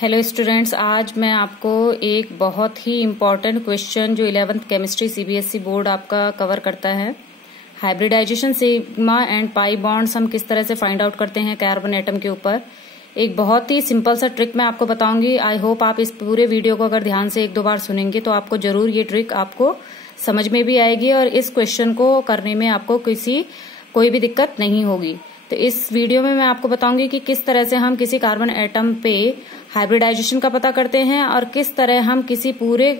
Hello students, आज मैं आपको एक बहुत ही इम्पॉर्टेंट क्वेश्चन जो 11th केमिस्ट्री सीबीएसई बोर्ड आपका कवर करता है, hybridisation sigma and pi bonds हम किस तरह से फाइंड आउट करते हैं कार्बन एटम के ऊपर। एक बहुत ही सिंपल सा ट्रिक मैं आपको बताऊंगी। आई होप आप इस पूरे वीडियो को अगर ध्यान से एक दो बार सुनेंगे तो आपको जरूर ये ट्रिक आपको समझ में भी आएगी और इस क्वेश्चन को करने में आपको कोई भी दिक्कत नहीं होगी। तो इस वीडियो में मैं आपको बताऊंगी कि किस तरह से हम किसी कार्बन एटम पे हाइब्रिडाइजेशन का पता करते हैं और किस तरह हम किसी पूरे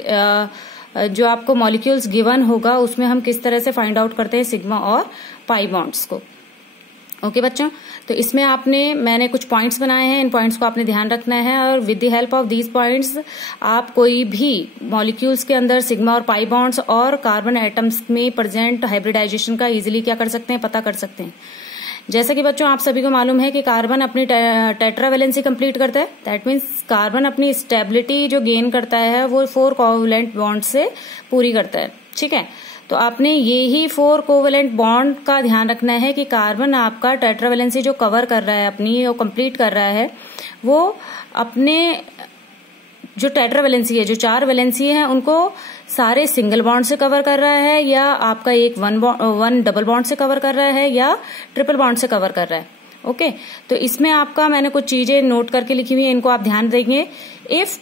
जो आपको मॉलिक्यूल्स गिवन होगा उसमें हम किस तरह से फाइंड आउट करते हैं सिग्मा और पाई बॉन्ड्स को। ओके बच्चों, तो इसमें मैंने कुछ पॉइंट्स बनाए हैं, इन पॉइंट्स को आपने ध्यान रखना है और with the help of these points आप कोई भी मॉलिक्यूल्स के अंदर सिग्मा और पाई बॉन्ड्स और कार्बन एटम्स में प्रेजेंट हाइब्रिडाइजेशन का इजीली क्या कर सकते हैं, पता कर सकते हैं। जैसे कि बच्चों आप सभी को मालूम है कि कार्बन अपनी टेट्रावैलेंसी कंप्लीट करता है। दैट मीन्स कार्बन अपनी स्टेबिलिटी जो गेन करता है वो 4 कोवैलेंट बॉन्ड से पूरी करता है। ठीक है, तो आपने ये ही 4 कोवैलेंट बॉन्ड का ध्यान रखना है कि कार्बन आपका टेट्रावैलेंसी जो कवर कर रहा है अपनी, वो कंप्लीट कर रहा है, वो अपने जो टेट्रावैलेंसी है, जो 4 वैलेंसी है, उनको सारे सिंगल बॉन्ड से कवर कर रहा है या आपका एक वन डबल बॉन्ड से कवर कर रहा है या ट्रिपल बॉन्ड से कवर कर रहा है। ओके, तो इसमें आपका मैंने कुछ चीजें नोट करके लिखी हुई है, इनको आप ध्यान देंगे। इफ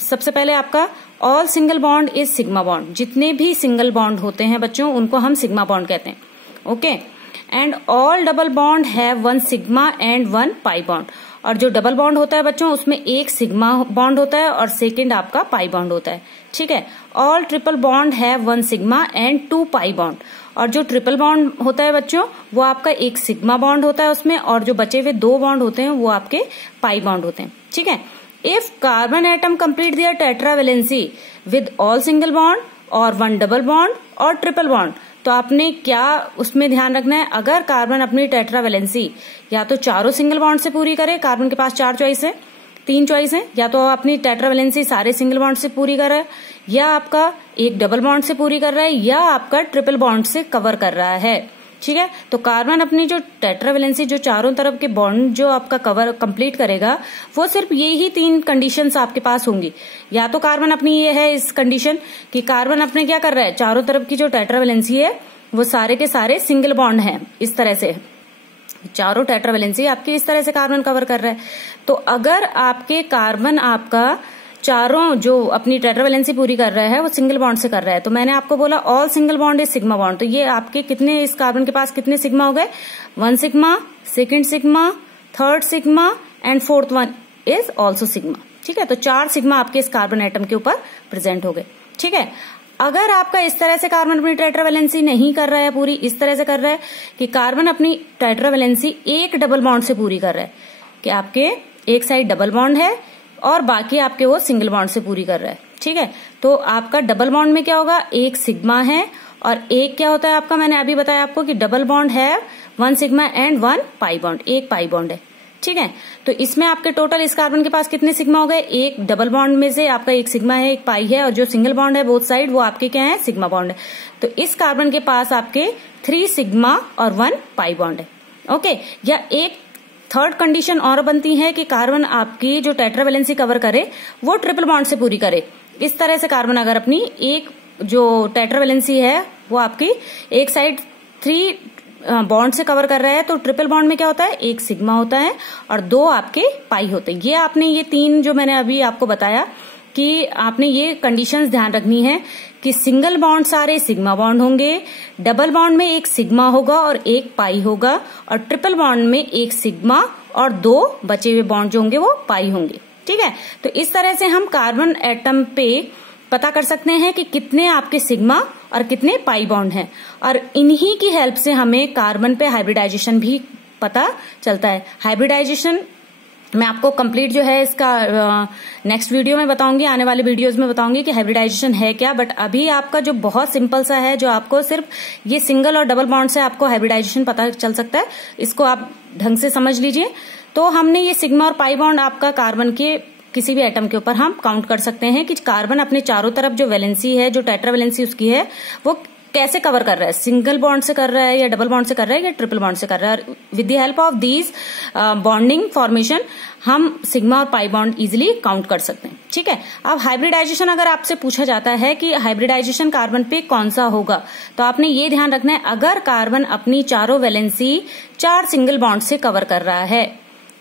सबसे पहले आपका all single bond is sigma bond, जितने भी सिंगल बॉन्ड होते हैं बच्चों उनको हम सिग्मा बॉन्ड कहते हैं। Okay, and all double bond have 1 sigma and 1 pi bond, और जो डबल बॉन्ड होता है बच्चों उसमें एक सिग्मा बॉन्ड होता है और सेकंड आपका पाई बॉन्ड होता है। ठीक है, all triple bond have 1 sigma and 2 pi bond, और जो ट्रिपल बॉन्ड होता है बच्चों वो आपका एक सिग्मा बॉन्ड होता है उसमें, और जो बचे हुए 2 बॉन्ड होते हैं वो आपके पाई बॉन्ड होते हैं। ठीक है, if carbon atom complete their tetravalency with all single bond और 1 डबल बॉन्ड और ट्रिपल बॉन्ड, तो आपने क्या उसमें ध्यान रखना है, अगर कार्बन अपनी टेट्रावैलेंसी या तो चारों सिंगल बॉन्ड से पूरी करे, कार्बन के पास 4 चॉइस है, 3 चॉइस है, या तो अपनी टेट्रावैलेंसी सारे सिंगल बॉन्ड से पूरी कर रहा है, या आपका एक डबल बॉन्ड से पूरी कर रहा है, या आपका ट्रिपल बॉन्ड से कवर कर रहा है। ठीक है, तो कार्बन अपनी जो टेट्रावैलेंसी जो चारों तरफ के बॉन्ड जो आपका कवर कंप्लीट करेगा वो सिर्फ ये ही 3 कंडीशंस आपके पास होंगी। या तो कार्बन अपनी ये है इस कंडीशन कि कार्बन अपने क्या कर रहा है, चारों तरफ की जो टेट्रावैलेंसी है वो सारे के सारे सिंगल बॉन्ड है, इस तरह से चारों टेट्रावैलेंसी आपकी इस तरह से कार्बन कवर कर रहा है। तो अगर आपके कार्बन आपका चारों जो अपनी टेट्रावैलेंसी पूरी कर रहा है वो सिंगल बॉन्ड से कर रहा है, तो मैंने आपको बोला all single bond is sigma bond, तो ये आपके कितने, इस कार्बन के पास कितने सिग्मा हो गए, 1 sigma, second sigma, third sigma and fourth one is also sigma. ठीक है, तो 4 सिग्मा आपके इस कार्बन एटम के ऊपर प्रेजेंट हो गए। ठीक है, अगर आपका इस तरह से कार्बन अपनी टेट्रावैलेंसी नहीं कर रहा है पूरी, इस तरह से कर रहा है कि कार्बन अपनी टेट्रावैलेंसी एक डबल बॉन्ड से पूरी कर रहा है, कि आपके एक साइड डबल बॉन्ड है और बाकी आपके वो सिंगल बॉन्ड से पूरी कर रहा है। ठीक है, तो आपका डबल बॉन्ड में क्या होगा, एक सिग्मा है और एक क्या होता है आपका, मैंने अभी बताया आपको कि डबल बॉन्ड है 1 सिग्मा एंड 1 पाई बॉन्ड, एक पाई बॉन्ड है। ठीक है, तो इसमें आपके टोटल इस कार्बन के पास कितने सिग्मा हो गए, एक डबल बॉन्ड में से आपका एक सिग्मा है, एक पाई है, और जो सिंगल बॉन्ड है बोथ साइड वो आपके क्या है, सिग्मा बॉन्ड है। तो इस कार्बन के पास आपके 3 सिग्मा और 1 पाई बॉन्ड है। ओके, या एक थर्ड कंडीशन और बनती है कि कार्बन आपकी जो टेट्रावैलेंसी कवर करे वो ट्रिपल बॉन्ड से पूरी करे। इस तरह से कार्बन अगर अपनी एक जो टेट्रावैलेंसी है वो आपकी एक साइड 3 बॉन्ड से कवर कर रहा है, तो ट्रिपल बॉन्ड में क्या होता है, एक सिग्मा होता है और 2 आपके पाई होते हैं। ये आपने ये 3 जो मैंने अभी आपको बताया कि आपने ये कंडीशंस ध्यान रखनी है कि सिंगल बॉन्ड सारे सिग्मा बॉन्ड होंगे, डबल बॉन्ड में एक सिग्मा होगा और एक पाई होगा, और ट्रिपल बॉन्ड में एक सिग्मा और 2 बचे हुए बॉन्ड जो होंगे वो पाई होंगे। ठीक है, तो इस तरह से हम कार्बन एटम पे पता कर सकते हैं कि कितने आपके सिग्मा और कितने पाई बॉन्ड हैं, और इन्हीं की हेल्प से हमें कार्बन पे हाइब्रिडाइजेशन भी पता चलता है। हाइब्रिडाइजेशन मैं आपको कंप्लीट जो है इसका नेक्स्ट वीडियो में बताऊंगी, आने वाले वीडियोस में बताऊंगी कि हाइब्रिडाइजेशन है क्या, बट अभी आपका जो बहुत सिंपल सा है, जो आपको सिर्फ ये सिंगल और डबल बॉन्ड से आपको हाइब्रिडाइजेशन पता चल सकता है, इसको आप ढंग से समझ लीजिए। तो हमने ये सिग्मा और पाई बॉन्ड आपका कार्बन के किसी भी एटम के ऊपर हम काउंट कर सकते हैं कि कार्बन अपने चारों तरफ जो वैलेंसी है, जो टेट्रावैलेंसी उसकी है, वो कैसे कवर कर रहा है, सिंगल बॉन्ड से कर रहा है या डबल बॉन्ड से कर रहा है या ट्रिपल बॉन्ड से कर रहा है। With the help of these bonding formation हम सिग्मा और पाई बॉन्ड इजिली काउंट कर सकते हैं। ठीक है, अब हाइब्रिडाइजेशन अगर आपसे पूछा जाता है कि हाइब्रिडाइजेशन कार्बन पे कौन सा होगा, तो आपने ये ध्यान रखना है अगर कार्बन अपनी चारों वैलेंसी 4 सिंगल बॉन्ड से कवर कर रहा है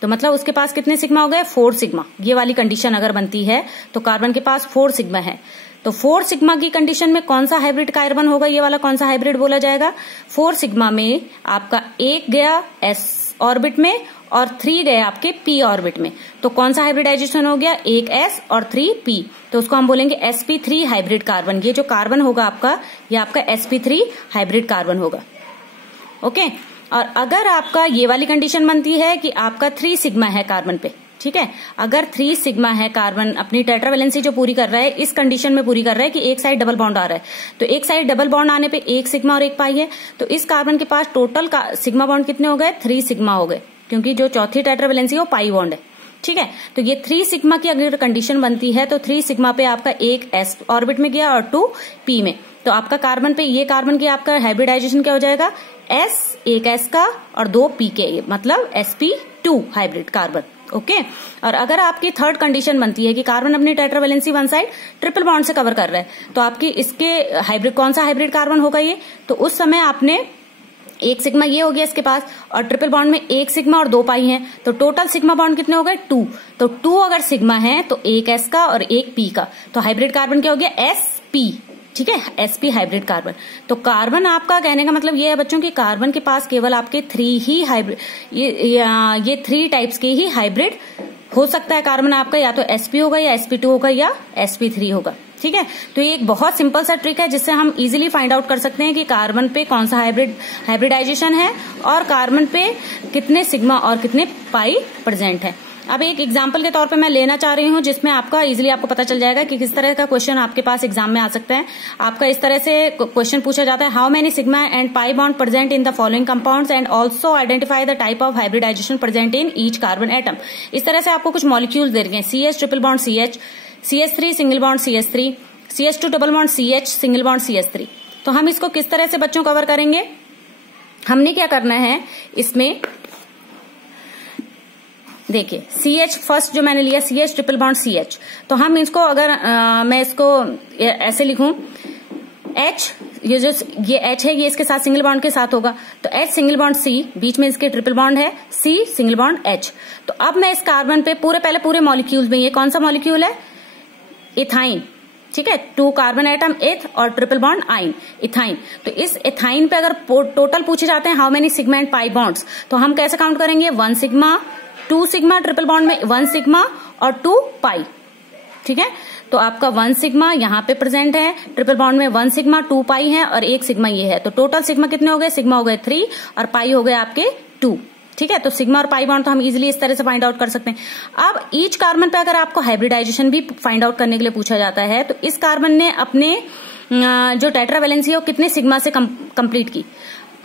तो मतलब उसके पास कितने सिग्मा हो गए, 4 सिग्मा। ये वाली कंडीशन अगर बनती है तो कार्बन के पास 4 सिग्मा है। तो 4 सिग्मा की कंडीशन में कौन सा हाइब्रिड कार्बन होगा, ये वाला कौन सा हाइब्रिड बोला जाएगा। 4 सिग्मा में आपका 1 गया s ऑर्बिट में और 3 गए आपके p ऑर्बिट में, तो कौन सा हाइब्रिडाइजेशन हो गया, 1s और 3p, तो उसको हम बोलेंगे sp3 हाइब्रिड कार्बन। ये जो कार्बन होगा आपका, ये आपका sp3 हाइब्रिड कार्बन होगा। ओके, और अगर आपका ये वाली कंडीशन बनती है कि आपका 3 सिग्मा है कार्बन पे, ठीक है, अगर 3 सिग्मा है कार्बन अपनी टेट्रावैलेंसी जो पूरी कर रहा है, इस कंडीशन में पूरी कर रहा है कि एक साइड डबल बॉन्ड आ रहा है, तो एक साइड डबल बॉन्ड आने पे 1 सिग्मा और 1 पाई है, तो इस कार्बन के पास टोटल सिग्मा बॉन्ड कितने हो गए, 3 सिग्मा हो गए, क्योंकि जो चौथी टेट्रावैलेंसी है वो पाई बॉन्ड है। ठीक है, तो ये 3 सिग्मा की अगर कंडीशन बनती है तो 3 सिग्मा पे आपका 1 s ऑर्बिट में गया और 2 p में, तो आपका कार्बन पे ये कार्बन की आपका हाइब्रिडाइजेशन क्या हो जाएगा, s 1 s का और 2 p के, मतलब sp2 हाइब्रिड कार्बन। ओके, और अगर आपकी थर्ड कंडीशन बनती है कि कार्बन अपनी tetravalency one side triple bond से कवर कर रहा है, तो आपकी इसके हाइब्रिड कौन सा हाइब्रिड कार्बन होगा ये, तो उस समय आपने 1 सिग्मा ये हो गया इसके पास और ट्रिपल बॉन्ड में 1 सिग्मा और 2 पाई है, तो टोटल सिग्मा बॉन्ड कितने हो गए, 2। तो 2 अगर सिग्मा है तो 1 s का और 1 p का, तो हाइब्रिड कार्बन क्या हो गया, sp। ठीक है, sp हाइब्रिड कार्बन। तो कार्बन आपका कहने का मतलब ये है बच्चों कि कार्बन के पास केवल आपके 3 ही हाइब्रिड, ये 3 टाइप्स के ही हाइब्रिड हो सकता है कार्बन आपका, या तो sp होगा या sp2 होगा या sp3 होगा। ठीक है, तो ये एक बहुत सिंपल सा ट्रिक है जिससे हम इजीली फाइंड आउट कर सकते हैं कि कार्बन पे कौन सा हाइब्रिडाइजेशन है और कार्बन पे कितने सिग्मा और कितने पाई प्रेजेंट है। अब एक एग्जांपल के तौर पे मैं लेना चाह रही हूं जिसमें आपका इजीली आपको पता चल जाएगा कि किस तरह का क्वेश्चन आपके पास एग्जाम में आ सकता है। आपका इस तरह से क्वेश्चन पूछा जाता है, how many sigma and pi bond present in the following compounds and also identify the type of hybridisation present in each carbon atom. इस तरह से आपको कुछ मॉलिक्यूल्स दे रहे हैं, CH triple bond CH, CH3 single bond CH3, CH2 double bond CH single bond CH3। तो हम इसको किस तरह से बच्चों कवर करेंगे, हमने क्या करना है इसमें, देखिए CH फर्स्ट जो मैंने लिया CH ट्रिपल बॉन्ड CH, तो हम इसको अगर मैं इसको ऐसे लिखूं, H ये H है, ये इसके साथ सिंगल बॉन्ड के साथ होगा, तो H सिंगल बॉन्ड C, बीच में इसके ट्रिपल बॉन्ड है, C सिंगल बॉन्ड H। तो अब मैं इस कार्बन पे पहले पूरे मॉलिक्यूल्स में, ये कौन सा मॉलिक्यूल है, इथाइन। ठीक है, 2 कार्बन एटम एथ और ट्रिपल बॉन्ड आइन, इथाइन। तो इस इथाइन पे अगर टोटल पूछे जाते हैं how many sigma and pi bonds, तो हम कैसे काउंट करेंगे, 1 सिग्मा, 2 सिग्मा, ट्रिपल बॉन्ड में 1 सिग्मा और 2 पाई। ठीक है, तो आपका 1 सिग्मा यहाँ पे प्रेजेंट है, ट्रिपल बॉन्ड में 1 सिग्मा, 2 पाई है और 1 सिग्मा ये है, तो टोटल सिग्मा कितने हो गए, सिग्मा हो गए 3 और पाई हो गए आपके 2। ठीक है, तो सिग्मा और पाई बॉन्ड तो हम इजीली इस तरह से फाइंड आउट कर सकते हैं। अब ईच कार्बन पे अगर आपको हाइब्रिडाइजेशन भी फाइंड आउट करने के लिए पूछा जाता है, तो इस कार्बन ने अपने जो टेट्रावैलेंसी है वो कितने सिग्मा से कंप्लीट की।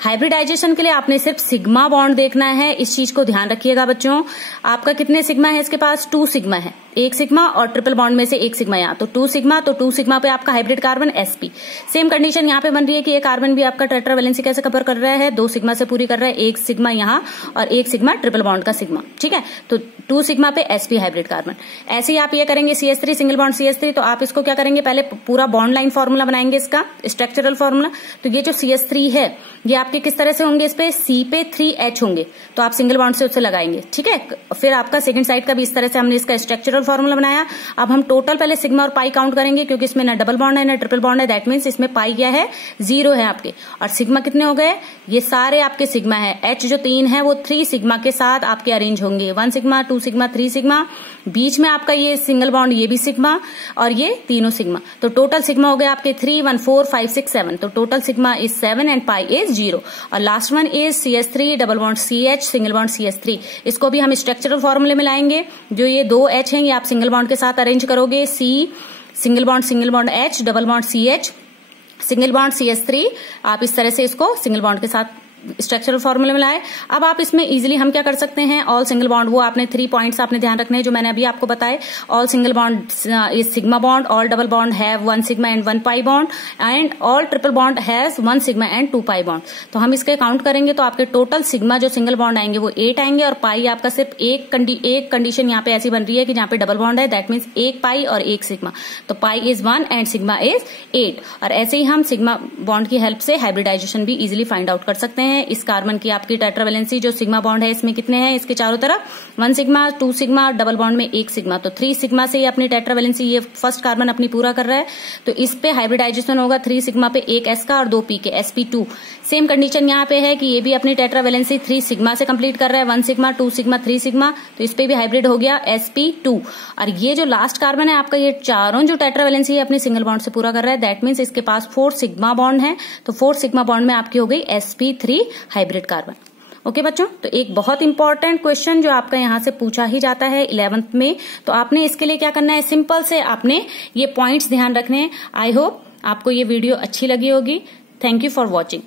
हाइब्रिडाइजेशन के लिए आपने सिर्फ सिग्मा बॉन्ड देखना है, इस चीज को ध्यान रखिएगा बच्चों। आपका कितने सिग्मा है इसके पास, 2 सिग्मा है, 1 सिग्मा और ट्रिपल बॉन्ड में से 1 सिग्मा यहाँ, तो 2 सिग्मा, तो 2 सिग्मा पे आपका hybrid carbon sp। Same condition यहाँ पे बन रही है कि ये कार्बन भी आपका टेट्रावैलेंसी कैसे कवर कर रहा है, 2 सिग्मा से पूरी कर रहा है, 1 सिग्मा यहाँ और 1 सिग्मा ट्रिपल बॉन्ड का सिग्मा। ठीक है, तो 2 सिग्मा पे sp हाइब्रिड कार्बन। ऐसे ही आप ये करेंगे CH3 सिंगल बॉन्ड CH3, तो आप इसको क्या करेंगे, पहले पूरा बॉन्ड लाइन फॉर्मूला बनाएंगे, इसका स्ट्रक्चरल फॉर्मूला। तो ये जो CH3 है ये आपके किस तरह से होंगे, इस पे C पे 3H होंगे, तो आप सिंगल बॉन्ड से उससे लगाएंगे। ठीक है, फिर आपका सेकंड साइड का भी इस तरह से हमने इसका स्ट्रक्चरल फॉर्मूला बनाया। अब हम टोटल पहले सिग्मा और पाई काउंट करेंगे, क्योंकि इसमें ना डबल बॉन्ड है ना ट्रिपल बॉन्ड है, दैट मीन्स इसमें पाई क्या है, 0 है आपके, और सिग्मा कितने हो गए, ये सारे आपके सिग्मा है। H जो 3 है वो 3 सिग्मा के साथ आपके अरेंज होंगे, 1 सिग्मा, 2 सिग्मा, 3 सिग्मा, बीच में आपका ये सिंगल बॉन्ड, ये भी सिग्मा और ये तीनों सिग्मा, तो टोटल सिग्मा हो गए आपके 3, 1, 4, 5, 6, 7, तो total sigma is 7 and pi is 0। और last one is CH3 double bond CH single bond CH3, इसको भी हम स्ट्रक्चरल फॉर्मूले में लाएंगे। जो ये 2 H हैं ये आप सिंगल बॉन्ड के साथ अरेंज करोगे, C single bond H double bond CH single bond CH3, आप इस तरह से इसको सिंगल बॉन्ड के साथ स्ट्रक्चरल फॉर्मूला में लाए। अब आप इसमें इजीली हम क्या कर सकते हैं, ऑल सिंगल बॉन्ड, वो आपने 3 पॉइंट्स आपने ध्यान रखने हैं जो मैंने अभी आपको बताए। All single bond is sigma bond, all double bond have 1 sigma and 1 pi bond, and all triple bond has 1 sigma and 2 pi bond. तो हम इसके काउंट करेंगे तो आपके टोटल सिग्मा जो सिंगल बॉन्ड आएंगे वो 8 आएंगे, और पाई आपका सिर्फ एक कंडीशन यहाँ पे ऐसी बन रही है कि जहाँ पे डबल बॉन्ड है, दैट मीन्स 1 पाई और 1 सिग्मा, तो pi is 1 and sigma is 8। और ऐसे ही हम सिग्मा बॉन्ड की हेल्प से हाइब्रिडाइजेशन भी इजीली फाइंड आउट कर सकते हैं। इस कार्बन की आपकी टेट्रावेलेंसी जो सिग्मा बॉन्ड है इसमें कितने हैं, इसके चारों तरफ 1 सिग्मा, 2 सिग्मा, डबल बॉन्ड में 1 सिग्मा, तो 3 सिग्मा से अपनी टेट्रावेलेंसी ये फर्स्ट कार्बन अपनी पूरा कर रहा है। तो इस पे हाइब्रिडाइजेशन होगा 3 सिग्मा पे 1 एस का और 2 पी के, sp2। सेम कंडीशन यहाँ पे है कि ये भी अपनी टेट्रावेलेंसी 3 सिग्मा से कंप्लीट कर रहा है, 1 सिग्मा, 2 सिग्मा, 3 सिग्मा, तो इस पे भी हाइब्रिड हो गया sp2। और ये जो लास्ट कार्बन है आपका, ये चारों जो टेट्रावेलेंसी है अपनी सिंगल बॉन्ड से पूरा कर रहा है, दैट मीन्स इसके पास 4 सिग्मा बॉन्ड है, तो 4 सिग्मा बॉन्ड में आपकी हो गई sp3 हाइब्रिड कार्बन। ओके बच्चों, तो एक बहुत इंपॉर्टेंट क्वेश्चन जो आपका यहाँ से पूछा ही जाता है 11th में, तो आपने इसके लिए क्या करना है, सिंपल से आपने ये पॉइंट्स ध्यान रखने हैं। आई होप आपको ये वीडियो अच्छी लगी होगी। Thank you for watching.